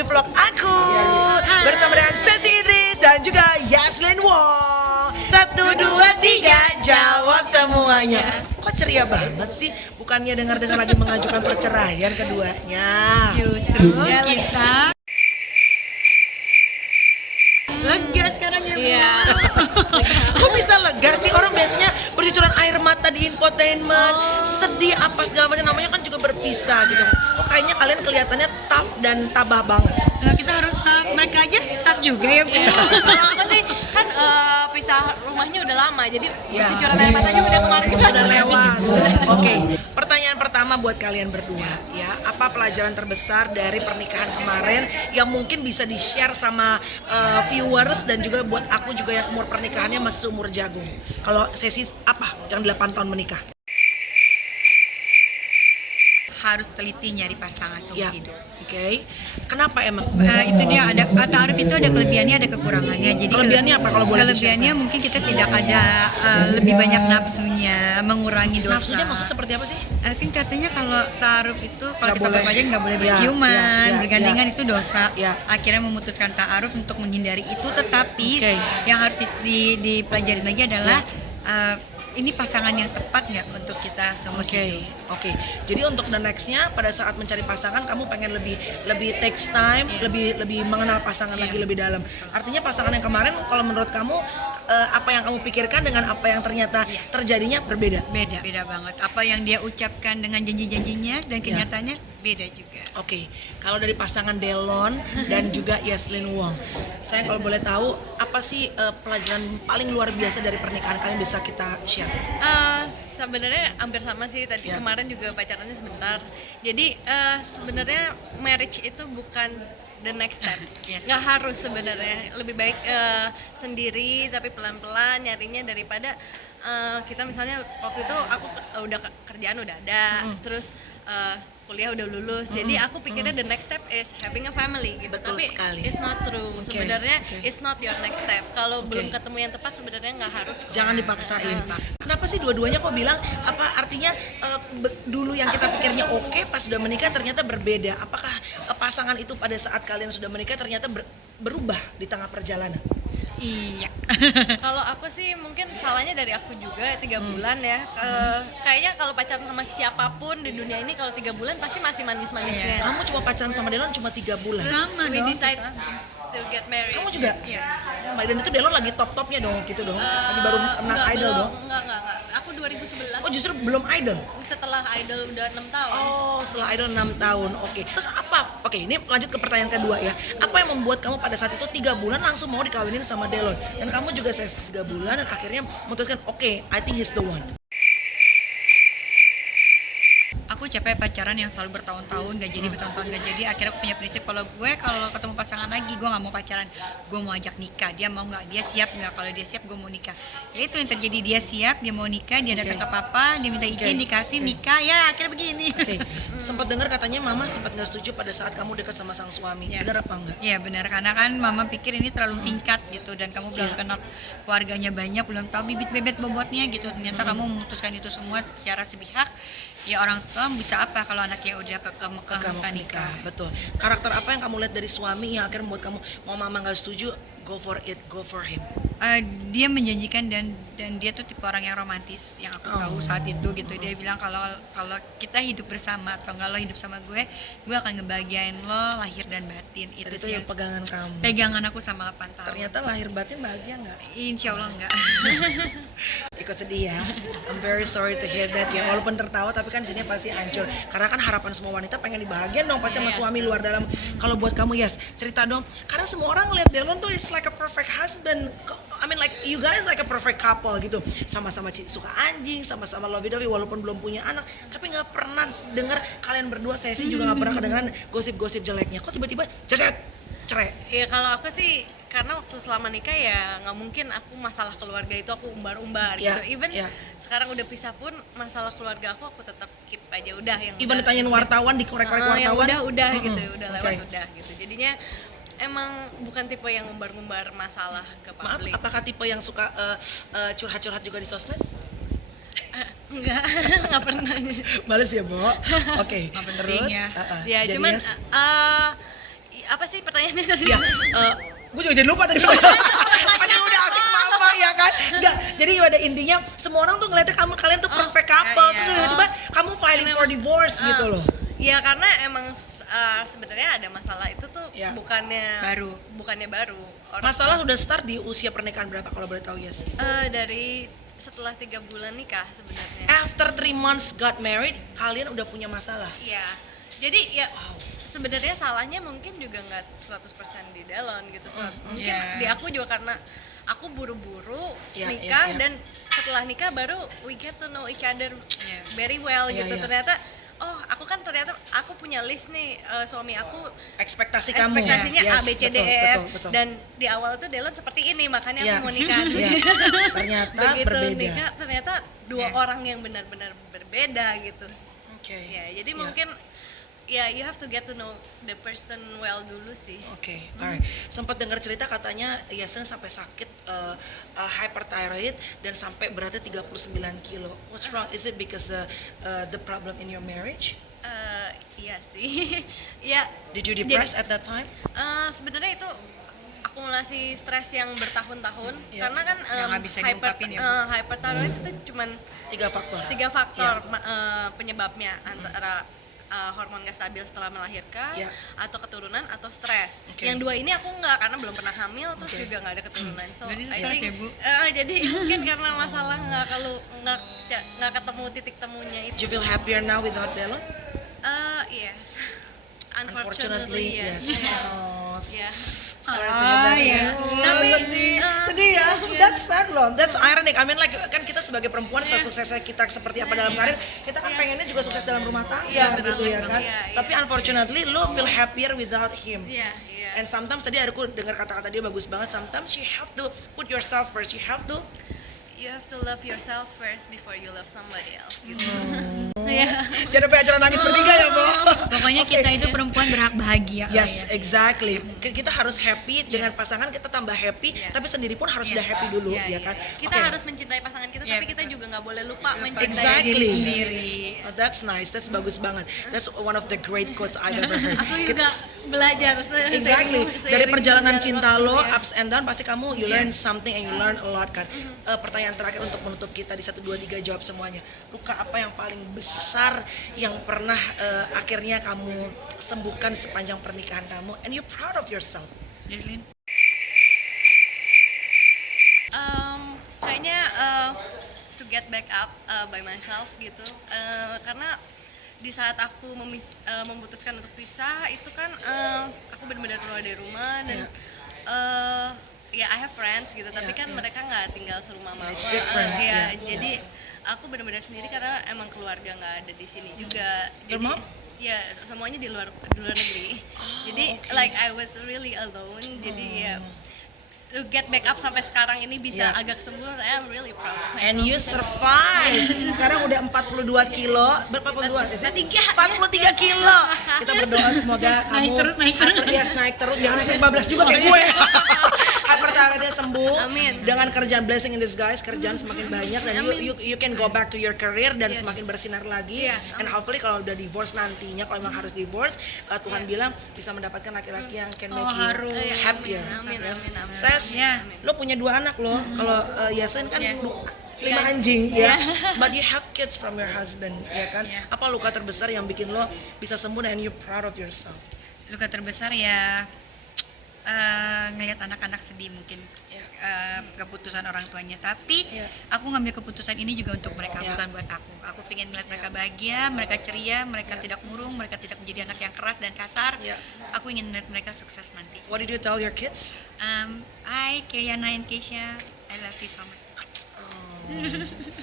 di vlog aku bersama dengan Sesi Idris dan juga Yaslin Wong. 1, 2, 3 jawab semuanya. Kok ceria banget sih? Bukannya dengar-dengar lagi mengajukan perceraian keduanya. Justru kita lega sekarang ya. Iya. Kok bisa lega sih? Orang biasanya bercucuran air mata di infotainment, sedih apa segala macam, namanya kan juga berpisah gitu. Kok kayaknya kalian kelihatannya tough dan tabah banget. Nah, kita harus tough, mereka aja tough juga ya. Kalau aku sih kan pisah rumahnya udah lama, jadi Ya. cucuran air matanya udah kemarin Sudah lewat. Oke, pertanyaan pertama buat kalian berdua ya. Apa pelajaran terbesar dari pernikahan kemarin yang mungkin bisa di-share sama viewers dan juga buat aku juga yang umur pernikahannya masih umur jagung. Kalau Sesi apa yang 8 tahun menikah? Harus teliti nyari pasangan seumur Ya. hidup. Oke. Kenapa emang? Itu dia ada ta'aruf itu ada kelebihannya ada kekurangannya. Jadi Kelebihannya apa kalau boleh di-share, kelebihannya Sa? mungkin kita tidak ada lebih banyak nafsunya, mengurangi dosa. Nafsunya maksudnya seperti apa sih? Kan katanya kalau ta'aruf itu kalau Nggak kita boleh. berpacaran nggak boleh Ya, berciuman, ya, bergandengan ya. itu dosa. Ya. Akhirnya memutuskan ta'aruf untuk menghindari itu, tetapi Oke. yang harus dipelajarin lagi adalah ini pasangan yang tepat nggak untuk kita seumur Oke, hidup. oke. Jadi untuk the next-nya pada saat mencari pasangan kamu pengen lebih takes time, lebih mengenal pasangan lagi lebih dalam. Artinya pasangan yang kemarin kalau menurut kamu apa yang kamu pikirkan dengan apa yang ternyata terjadinya berbeda. Beda banget. Apa yang dia ucapkan dengan janji-janjinya dan kenyataannya beda juga. Oke, kalau dari pasangan Delon dan juga Yaslin Wong, saya kalau boleh tahu apa sih pelajaran paling luar biasa dari pernikahan kalian bisa kita share? Sebenarnya hampir sama sih tadi Ya. kemarin juga pacarannya sebentar. Jadi sebenarnya marriage itu bukan the next step. Yes. Nggak harus sebenarnya. Lebih baik sendiri tapi pelan-pelan nyarinya daripada kita misalnya waktu itu aku udah kerjaan udah ada, terus kuliah udah lulus. Jadi aku pikirnya the next step is having a family gitu. Betul Tapi sekali. it's not true. Oke, Sebenarnya oke. it's not your next step. Kalau Oke. belum ketemu yang tepat sebenarnya nggak harus. Jangan dipaksain. Kenapa sih dua-duanya kok bilang apa artinya dulu yang kita pikirnya oke pas sudah menikah ternyata berbeda? Apakah pasangan itu pada saat kalian sudah menikah ternyata berubah di tengah perjalanan? Iya. Kalau aku sih mungkin salahnya dari aku juga 3 bulan ya. Kayaknya kalau pacaran sama siapapun di dunia ini kalau 3 bulan pasti masih manis-manisnya. Kamu cuma pacaran sama Delon cuma 3 bulan. Sama We dong. decide to get married. Kamu juga? Iya. Dan itu Delon lagi top-topnya dong gitu dong. Lagi baru menang Enggak, idol belum, dong. Enggak. Aku 2011. Oh justru belum idol. Setelah idol udah 6 tahun. Oh, setelah idol 6 tahun. Oke. Terus apa? Oke, ini lanjut ke pertanyaan kedua ya. Apa yang membuat kamu pada saat itu 3 bulan langsung mau dikawinin sama Delon? Dan kamu juga 3 bulan dan akhirnya memutuskan, oke, I think he's the one. Aku capek pacaran yang selalu bertahun-tahun gak jadi, bertahun-tahun gak jadi. Akhirnya aku punya prinsip kalau ketemu pasangan lagi gue nggak mau pacaran, gue mau ajak nikah. Dia mau nggak, dia siap nggak? Kalau dia siap gue mau nikah. Ya itu yang terjadi, dia siap, dia mau nikah, dia datang ke papa, dia minta izin, dikasih nikah. Ya akhirnya begini. Oke. Sempat dengar katanya mama sempat nggak setuju pada saat kamu dekat sama sang suami. Ya. Benar apa enggak? Iya benar, karena kan mama pikir ini terlalu singkat gitu, dan kamu belum kenal keluarganya banyak, belum tahu bibit bebet bobotnya gitu. Ternyata kamu memutuskan itu semua secara sepihak. Ya orang tua bisa apa kalau anaknya udah Kamu nikah, betul. Karakter apa yang kamu lihat dari suami yang akhirnya membuat kamu mau mama nggak setuju, go for it, go for him. Dia menjanjikan dan dia tuh tipe orang yang romantis yang aku tahu saat itu gitu. Dia bilang kalau kita hidup bersama atau kalau hidup sama gue akan ngebahagiain lo lahir dan batin. Dan itu sih yang pegangan kamu. pegangan aku sama 8 tahun. Ternyata lahir batin bahagia nggak? Insya Allah enggak. Ikut sedih ya. I'm very sorry to hear that ya. Walaupun tertawa tapi kan sini pasti hancur. Karena kan harapan semua wanita pengen dibahagiain dong pasti sama suami luar dalam. Kalau buat kamu Yes, cerita dong. Karena semua orang lihat Delon tuh is like a perfect husband. I mean like you guys like a perfect couple gitu. Sama-sama suka anjing, sama-sama lovey-dovey walaupun belum punya anak. Tapi nggak pernah dengar kalian berdua, saya sih juga nggak pernah kedengeran gosip-gosip jeleknya. Kok tiba-tiba cerai? Ya kalau aku sih karena waktu selama nikah ya nggak mungkin aku masalah keluarga itu aku umbar-umbar Ya, gitu. Even ya. sekarang udah pisah pun masalah keluarga aku tetap keep aja udah yang Even udah. ditanyain wartawan, dikorek-korek Yang wartawan. udah gitu, udah lewat Oke. udah gitu. Jadinya emang bukan tipe yang ngumbar-ngumbar masalah ke Maaf, publik. apakah tipe yang suka curhat-curhat juga di sosmed? Enggak, nggak pernah. Males ya, Bo? Oke, Nggak penting terus ya. Ya jadi cuman Yes, apa sih pertanyaannya tadi? Ya, gue juga jadi lupa tadi pertanyaan. Tadi udah asik mama ya kan? Enggak, jadi pada intinya semua orang tuh ngeliatnya kalian tuh perfect couple, iya. terus tiba-tiba kamu filing for divorce gitu loh. Ya karena emang sebenarnya ada masalah itu tuh Ya. bukannya baru. Masalah sudah start di usia pernikahan berapa kalau boleh tahu, Yes? Dari setelah 3 bulan nikah sebenarnya. After 3 months got married, kalian udah punya masalah. Iya. Jadi ya sebenarnya salahnya mungkin juga nggak 100% di Delon gitu. Mungkin Iya. di aku juga karena aku buru-buru Iya, nikah iya, iya. dan setelah nikah baru we get to know each other Iya. very well Iya, gitu. iya. Ternyata aku punya list nih, suami aku Ekspektasi kamu. ekspektasinya Yes, A, B, C, D, betul, E, F, betul. dan di awal tuh Delon seperti ini, makanya Iya. aku mau nikah. Iya. Ternyata Begitu berbeda. nikah ternyata dua Iya. orang yang benar-benar berbeda gitu. Oke. Ya, jadi Iya. mungkin ya you have to get to know the person well dulu sih. Oke, alright. Sempat dengar cerita katanya Yasmin sampai sakit hyperthyroid dan sampai beratnya 39 kilo. What's wrong? Is it because the problem in your marriage? Iya sih. Ya. Did you depressed at that time? Sebenarnya itu akumulasi stres yang bertahun-tahun Iya. karena kan Yang nggak bisa diungkapin ya, Bu? hyperthyroid itu cuman 3 faktor. 3 faktor Iya. penyebabnya antara hormon gak stabil setelah melahirkan, Iya. atau keturunan atau stres. Oke. Yang 2 ini aku nggak, karena belum pernah hamil, terus Oke. juga nggak ada keturunan. So Berarti I stres think, ya, Bu? jadi mungkin karena masalah nggak ketemu titik temunya Do you itu. feel happier now without Delon? Yes. Unfortunately, Unfortunately, yes. Oh, Yeah. sorry to hear that. ya. Tapi, sedih ya. That's sad loh. That's ironic. I mean like kan kita sebagai perempuan sesuksesnya kita seperti apa dalam karir, kita kan pengennya juga sukses dalam rumah tangga Iya, gitu betul, ya kan. iya, iya. Tapi unfortunately lo feel happier without him. Iya, iya. And sometimes tadi aku dengar kata-kata dia bagus banget. Sometimes you have to put yourself first. You have to. You have to love yourself first before you love somebody else gitu. Iya. Jangan sampai acara nangis bertiga ya, Bo. Pokoknya kita itu perempuan berhak bahagia. Yes, ya. exactly. Kita harus happy dengan pasangan, kita tambah happy, Iya. tapi sendiri pun harus Iya. udah happy dulu, Iya, ya kan? Kita Oke. harus mencintai pasangan kita, Iya, tapi kita betul. juga nggak boleh lupa mencintai Exactly. diri sendiri. Oh, that's nice. That's bagus banget. That's one of the great quotes I've ever heard. Aku juga belajar Exactly. seiring Dari perjalanan cinta lo, waktu ya. ups and down, pasti kamu you Iya. learn something and you learn a lot kan. Pertanyaan terakhir untuk menutup kita di 1, 2, 3 jawab semuanya. Luka apa yang paling besar yang pernah akhirnya kamu sembuhkan sepanjang pernikahan kamu? And you proud of yourself. Jesslyn? Kayaknya to get back up by myself gitu. Karena di saat aku memutuskan untuk pisah itu kan aku benar-benar keluar dari rumah dan ya I have friends gitu, tapi kan mereka nggak tinggal serumah mama. it's different. Ya, Yeah, jadi aku benar-benar sendiri karena emang keluarga nggak ada di sini juga. Your Jadi mom? ya semuanya di luar negeri. Jadi okay. like I was really alone. Jadi ya to get back up sampai sekarang ini bisa Yeah. agak sembuh, I'm really proud of myself. And you survive. Sekarang udah 42 kilo. Berapa 42? 43 kilo. Kita berdoa semoga kamu naik terus. Yes, naik terus. Jangan naik 15 juga kayak gue. Hyperthyroidnya sembuh. Amin. Dengan kerjaan blessing in disguise, kerjaan semakin banyak dan Amin. you can go back to your career dan Yes. semakin bersinar lagi. Iya, And hopefully kalau udah divorce nantinya, kalau memang harus divorce, Tuhan bilang bisa mendapatkan laki-laki yang can make you harus. happier. Amin, Yes. amin, amin. Ses, Iya. lo punya 2 anak lo. Kalau Yasmin kan Iya. 5 anjing ya. But you have kids from your husband, ya kan? Iya. Apa luka terbesar yang bikin lo bisa sembuh dan you proud of yourself? Luka terbesar ya ngelihat anak-anak sedih mungkin. Ya. Keputusan orang tuanya, tapi Ya. aku ngambil keputusan ini juga untuk mereka, Ya. bukan buat aku pengen melihat mereka bahagia, mereka ceria, mereka tidak murung, mereka tidak menjadi anak yang keras dan kasar. Ya. Aku ingin melihat mereka sukses nanti. What did you tell your kids? Hi Kayana and Keisha, I love you so much.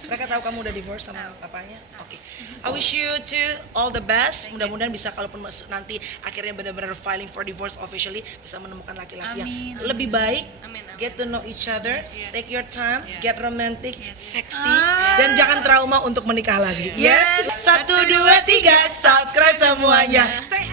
Mereka tahu kamu udah divorce sama papanya? Oke. I wish you to all the best. Mudah-mudahan bisa kalaupun nanti akhirnya benar-benar filing for divorce officially bisa menemukan laki-laki yang Amin. lebih baik. Amin, amin. Get to know each other. Take your time. Get romantic, sexy, Ah. dan jangan trauma untuk menikah lagi. Yes. 1, 2, 3. Subscribe semuanya. Stay